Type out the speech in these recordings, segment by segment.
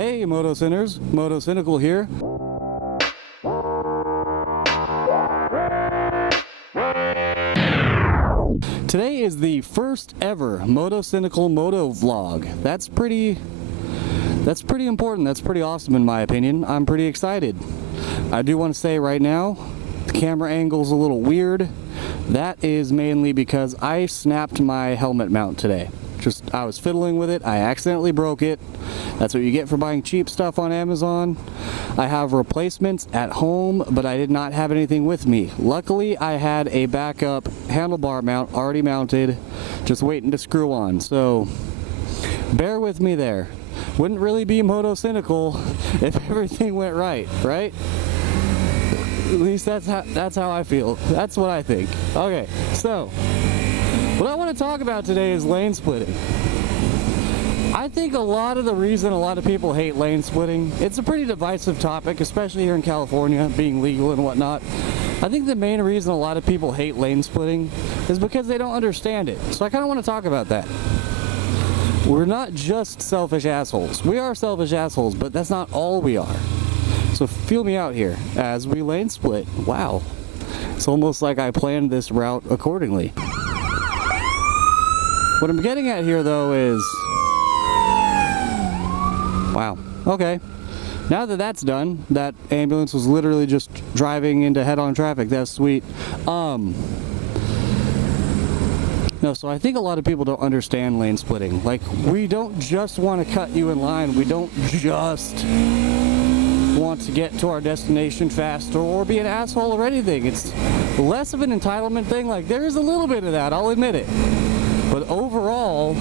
Hey Moto Sinners, MotoCynical here. Today is the first ever MotoCynical MotoVlog. That's pretty important. That's pretty awesome in my opinion. I'm pretty excited. I do want to say right now, the camera angle's a little weird. That is mainly because I snapped my helmet mount today. I was fiddling with it, I accidentally broke it. That's what you get for buying cheap stuff on Amazon. I have replacements at home, but I did not have anything with me. Luckily, I had a backup handlebar mount already mounted, just waiting to screw on. So, bear with me there. Wouldn't really be MotoCynical if everything went right? At least that's how I feel. That's what I think. Okay, so what I want to talk about today is lane splitting. I think a lot of the reason a lot of people hate lane splitting, it's a pretty divisive topic, especially here in California, being legal and whatnot. I think the main reason a lot of people hate lane splitting is because they don't understand it. So I kind of want to talk about that. We're not just selfish assholes. We are selfish assholes, but that's not all we are. So feel me out here as we lane split. Wow. It's almost like I planned this route accordingly. What I'm getting at here though is, wow, okay. Now that that's done, that ambulance was literally just driving into head-on traffic. That's sweet. No, so I think a lot of people don't understand lane splitting. Like, we don't just want to cut you in line. We don't just want to get to our destination faster or be an asshole or anything. It's less of an entitlement thing. Like, there is a little bit of that, I'll admit it. But overall,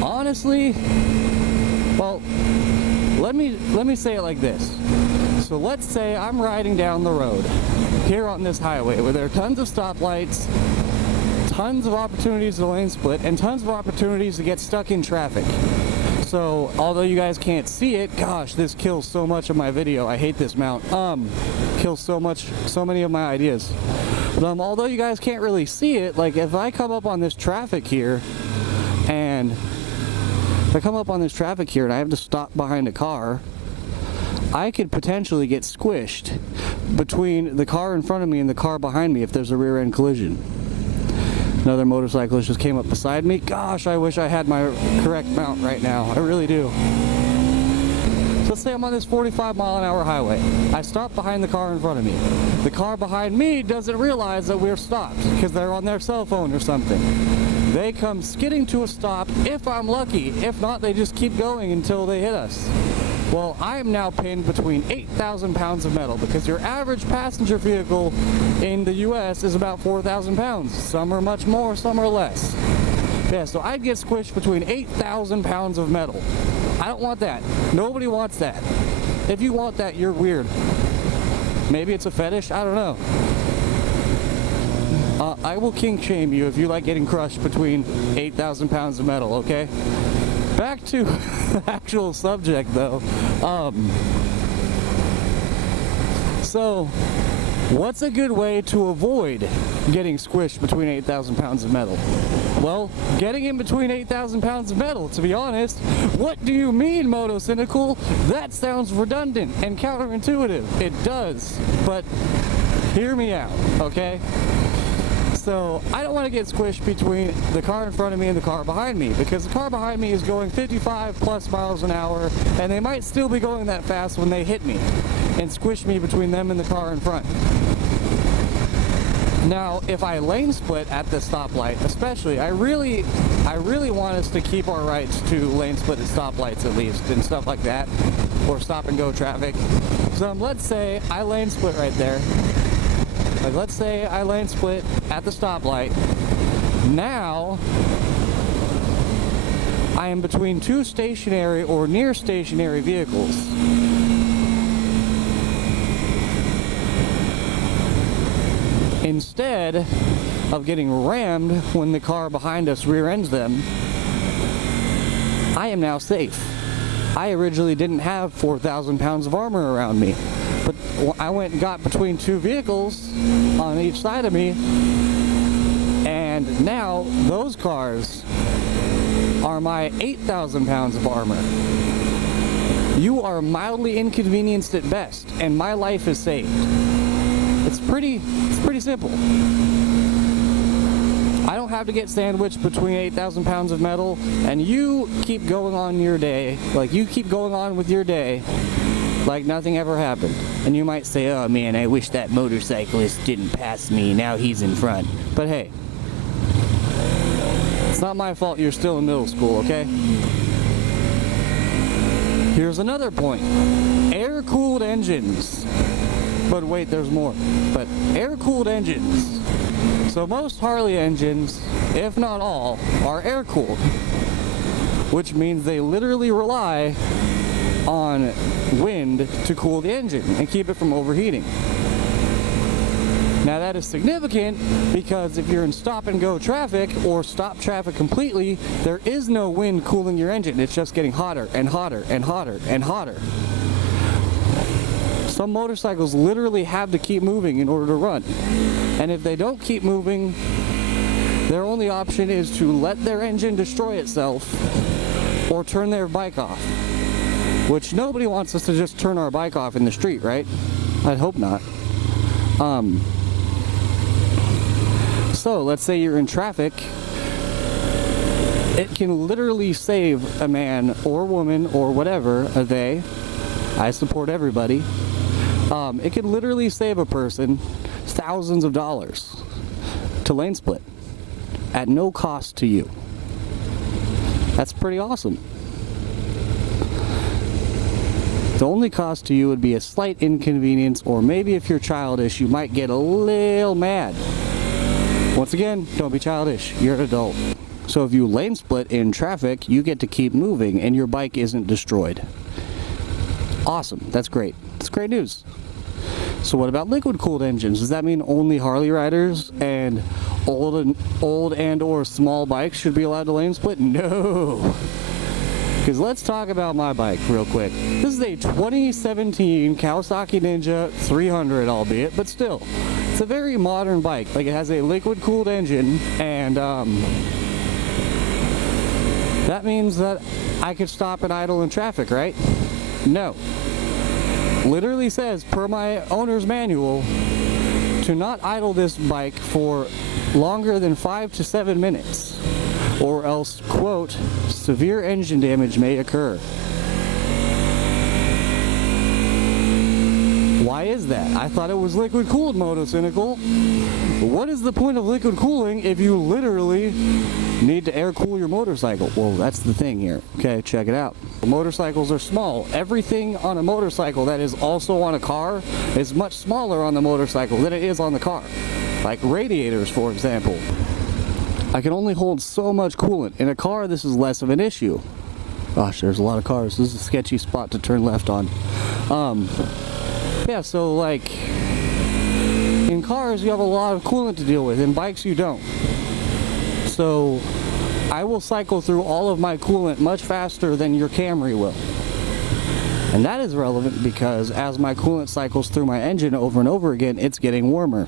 honestly, well, let me say it like this. So let's say I'm riding down the road here on this highway where there are tons of stoplights, tons of opportunities to lane split, and tons of opportunities to get stuck in traffic. So although you guys can't see it, gosh, this kills so much of my video. I hate this mount. Kills so many of my ideas. But although you guys can't really see it, like if I come up on this traffic here and I have to stop behind a car, I could potentially get squished between the car in front of me and the car behind me if there's a rear end collision. Another motorcyclist just came up beside me. Gosh, I wish I had my correct mount right now. I really do. So let's say I'm on this 45-mile-an-hour highway. I stop behind the car in front of me. The car behind me doesn't realize that we're stopped because they're on their cell phone or something. They come skidding to a stop if I'm lucky. If not, they just keep going until they hit us. Well, I am now pinned between 8,000 pounds of metal because your average passenger vehicle in the US is about 4,000 pounds. Some are much more, some are less. Yeah, so I'd get squished between 8,000 pounds of metal. I don't want that. Nobody wants that. If you want that, you're weird. Maybe it's a fetish, I don't know. I will kink shame you if you like getting crushed between 8,000 pounds of metal, okay? Back to the actual subject though. So, what's a good way to avoid getting squished between 8,000 pounds of metal? Well, getting in between 8,000 pounds of metal, to be honest. What do you mean, MotoCynical? That sounds redundant and counterintuitive. It does, but hear me out, okay? So, I don't want to get squished between the car in front of me and the car behind me because the car behind me is going 55 plus miles an hour and they might still be going that fast when they hit me and squish me between them and the car in front. Now, if I lane split at the stoplight, especially, I really want us to keep our rights to lane split at stoplights at least and stuff like that, or stop and go traffic. So let's say I lane split right there. Like, let's say I lane split at the stoplight. Now, I am between two stationary or near stationary vehicles. Instead of getting rammed when the car behind us rear ends them, I am now safe. I originally didn't have 4,000 pounds of armor around me. But I went and got between two vehicles on each side of me, and now those cars are my 8,000 pounds of armor. you are mildly inconvenienced at best, and my life is saved. It's pretty simple. I don't have to get sandwiched between 8,000 pounds of metal, and you keep going on your day, like you keep going on with your day, like nothing ever happened. And you might say, oh man, I wish that motorcyclist didn't pass me, now he's in front. But hey, it's not my fault you're still in middle school, okay? Here's another point. Air-cooled engines. But wait, there's more. But air-cooled engines. So most Harley engines, if not all, are air-cooled, which means they literally rely on wind to cool the engine and keep it from overheating. Now that is significant because if you're in stop-and-go traffic or stop traffic completely, there is no wind cooling your engine. It's just getting hotter and hotter and hotter and hotter. Some motorcycles literally have to keep moving in order to run. And if they don't keep moving, their only option is to let their engine destroy itself or turn their bike off. Which nobody wants us to just turn our bike off in the street, right? I'd hope not. So let's say you're in traffic. It can literally save a man or woman or whatever, I support everybody. It can literally save a person thousands of dollars to lane split at no cost to you. That's pretty awesome. The only cost to you would be a slight inconvenience, or maybe if you're childish, you might get a little mad. Once again, don't be childish. You're an adult. So if you lane split in traffic, you get to keep moving and your bike isn't destroyed. Awesome. That's great. That's great news. So what about liquid-cooled engines? Does that mean only Harley riders and old and or small bikes should be allowed to lane split? No. Because let's talk about my bike real quick. This is a 2017 Kawasaki Ninja 300, albeit, but still. It's a very modern bike. Like, it has a liquid-cooled engine, and that means that I could stop and idle in traffic, right? No. Literally says, per my owner's manual, to not idle this bike for longer than 5 to 7 minutes, or else, quote, severe engine damage may occur. Why is that? I thought it was liquid cooled, MotoCynical. What is the point of liquid cooling if you literally need to air cool your motorcycle? Well, that's the thing here. Okay, check it out. Motorcycles are small. Everything on a motorcycle that is also on a car is much smaller on the motorcycle than it is on the car. Like radiators, for example. I can only hold so much coolant. In a car, this is less of an issue. Gosh, there's a lot of cars. This is a sketchy spot to turn left on. Yeah, so like, in cars you have a lot of coolant to deal with. In bikes you don't. So I will cycle through all of my coolant much faster than your Camry will. And that is relevant because as my coolant cycles through my engine over and over again, it's getting warmer.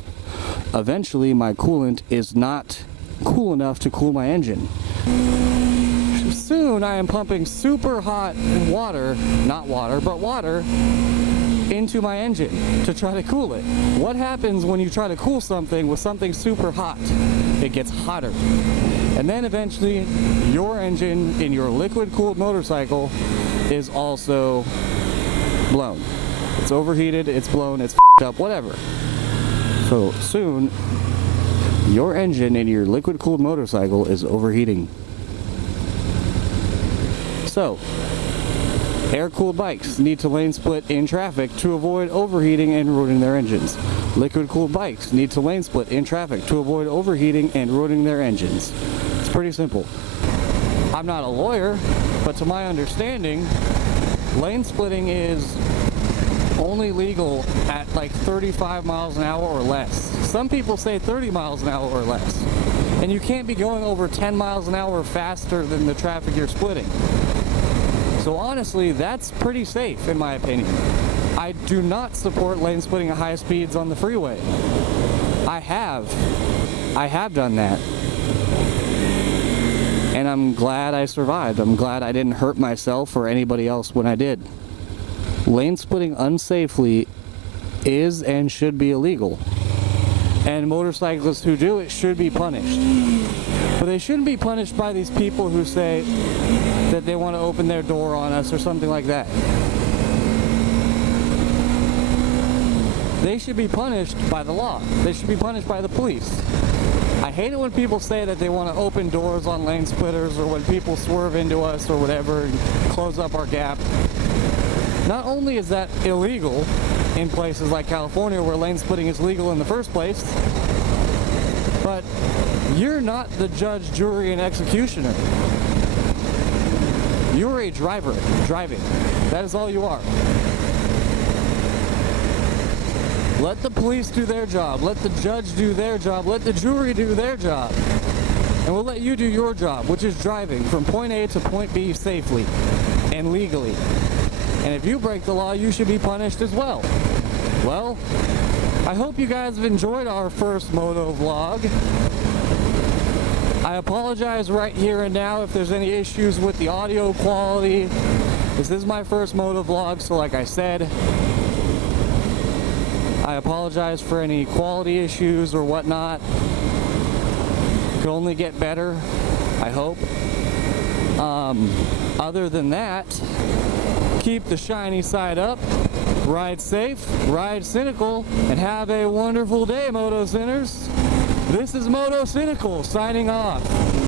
Eventually my coolant is not cool enough to cool my engine. Soon I am pumping super hot water, not water, but water, into my engine to try to cool it. What happens when you try to cool something with something super hot? It gets hotter. And then eventually your engine in your liquid cooled motorcycle is also blown. It's overheated, it's blown, it's f***ed up, whatever. So soon your engine in your liquid cooled motorcycle is overheating. So air-cooled bikes need to lane split in traffic to avoid overheating and ruining their engines. Liquid-cooled bikes need to lane split in traffic to avoid overheating and ruining their engines. It's pretty simple. I'm not a lawyer, but to my understanding, lane splitting is only legal at like 35 miles an hour or less. Some people say 30 miles an hour or less. And you can't be going over 10 miles an hour faster than the traffic you're splitting. So honestly, that's pretty safe in my opinion. I do not support lane splitting at high speeds on the freeway. I have done that. And I'm glad I survived. I'm glad I didn't hurt myself or anybody else when I did. lane splitting unsafely is and should be illegal. And motorcyclists who do it should be punished. But they shouldn't be punished by these people who say that they want to open their door on us or something like that. They should be punished by the law. They should be punished by the police. I hate it when people say that they want to open doors on lane splitters, or when people swerve into us or whatever and close up our gap. Not only is that illegal in places like California where lane splitting is legal in the first place, but you're not the judge, jury, and executioner. You're a driver driving. That is all you are. Let the police do their job. Let the judge do their job. Let the jury do their job. And we'll let you do your job, which is driving from point A to point B safely and legally. And if you break the law, you should be punished as well. Well, I hope you guys have enjoyed our first moto vlog. I apologize right here and now if there's any issues with the audio quality. This is my first moto vlog, so like I said, I apologize for any quality issues or whatnot. It could only get better, I hope. Other than that, keep the shiny side up, ride safe, ride cynical, and have a wonderful day, MotoCynics. This is MotoCynical signing off.